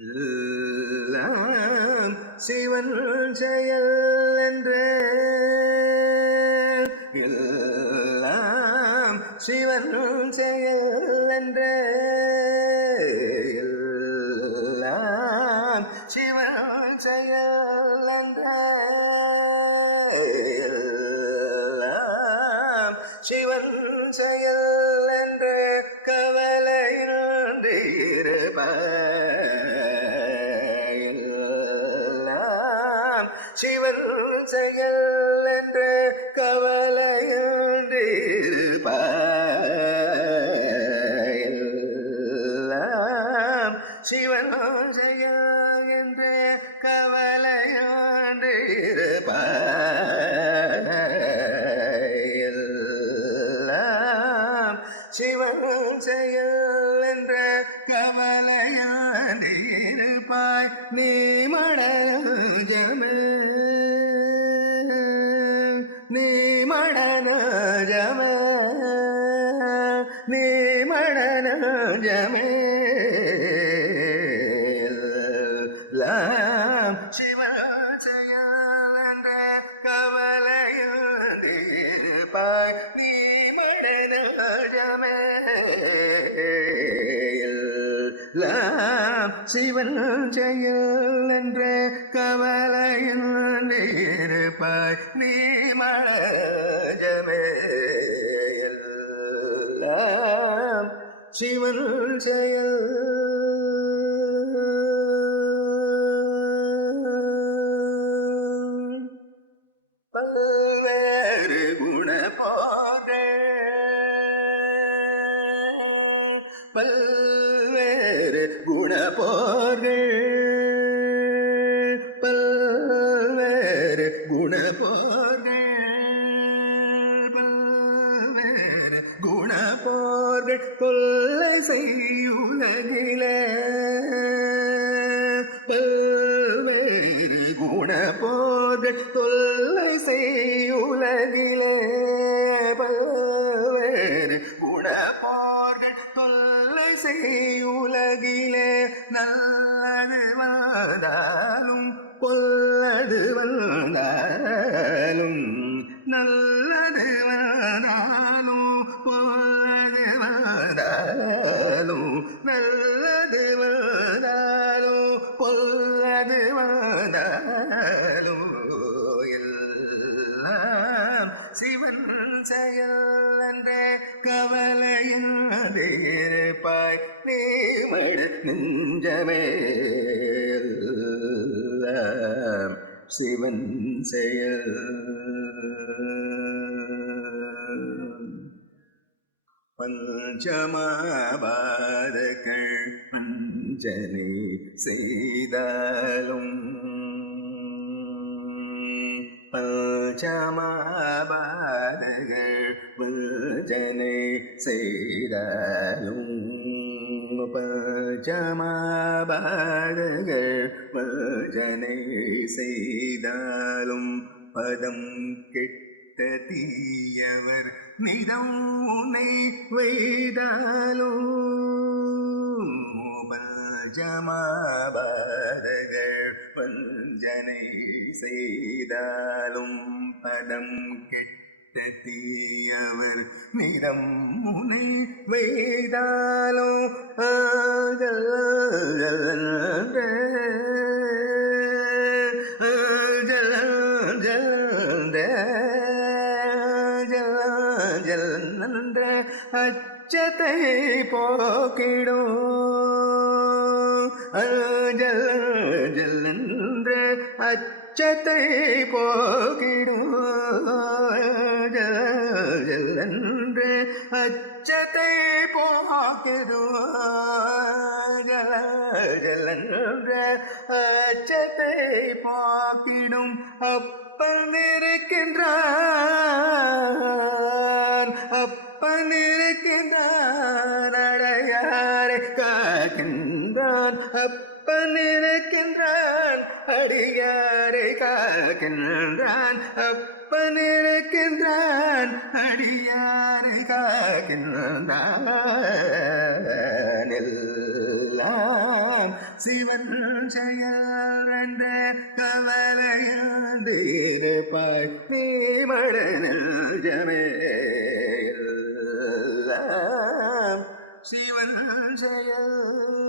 எல்லாம் சிவன் செயல் என்று எல்லாம் சிவன் செயல் என்று எல்லாம் சிவன் செயல் என்று எல்லாம் சிவன் செயல் என்று கவலையின்றி இருப்பாய். சிவன் செயல் என்று கவலையின்றி இருப்பாய். எல்லாம் சிவன் செயல் என்று கவலையின்றி இருப்பாய். எல்லாம் சிவன் செயல் என்ற கவலையாடி இருப்பாய். நீ மடனஜமே நீ மடனஜமே நீ மடனஜமே எல்லாம் சிவன் செயல் என்ற கவலையாடி இருப்பாய். நீ மடனஜமே எல்லாம் சிவன் செயல் என்ற கவலையில் இருப்பாய். நீ மடனஜமே எல்லாம் சிவன் செயல். பல்வேறு பல்வேறு குணப்போர்கள் பல்வேறு குணப்போர்கள் பல்வேறு குணப்போர்கள் தொல்லை செய்யுலகிலே பல்வேறு குணப்போர்கள் தொல்லை செய்யுலகிலே பல்வேறு குணப்போர்கள் தொல்லை செய்யுலகிலே நல்லது வந்தாலும் பொல்லது வந்தாலும் நல்லது வந்தாலும் பொல்லது வந்தாலும் நல்லது வந்தாலும் பொல்லது வந்தாலும் எல்லாம் சிவன் செயல் என்ற கவலையில் இருப்பாய். நீ மட நெஞ்சமே எல்லாம் சிவன் செயல். பஞ்சமாபாதகள் வஞ்சனை செய்தாலும் பஞ்சமாபாதகள் வஞ்சனை செய்தாலும் பஞ்சமாபாதகள் வஞ்சனை செய்தாலும் பதம் கெட்ட தீயவர் நிதம் உன்னை வைதாலும் பஞ்சமாபாதகள் வஞ்சனை செய்தாலும் பதம் கெட்ட தீயவர் நிதம் உன்னை வைதாலும் அச்சத்தை போக்கிடும் ஜல்ன்ற அச்சத்தை போக்கிடும் ஜல்ன்ற அச்சத்தை போக்கிடும் ஜல்ன்ற அச்சத்தை போக்கிடும். அப்பன் இருக்கின்றான் அப்பன் இருக்கின்றான் அடையாரை காக்கின்றான். அப்பன் இருக்கின்றான் அடியாரை காக்கின்றான். அப்பன் இருக்கின்றான் அடியாரை காக்கின்றான். எல்லாம் சிவன் செயல் என்ற கவலையில் தீரப்பாய் நீ மடனில் ஜமே சிவன் செயல்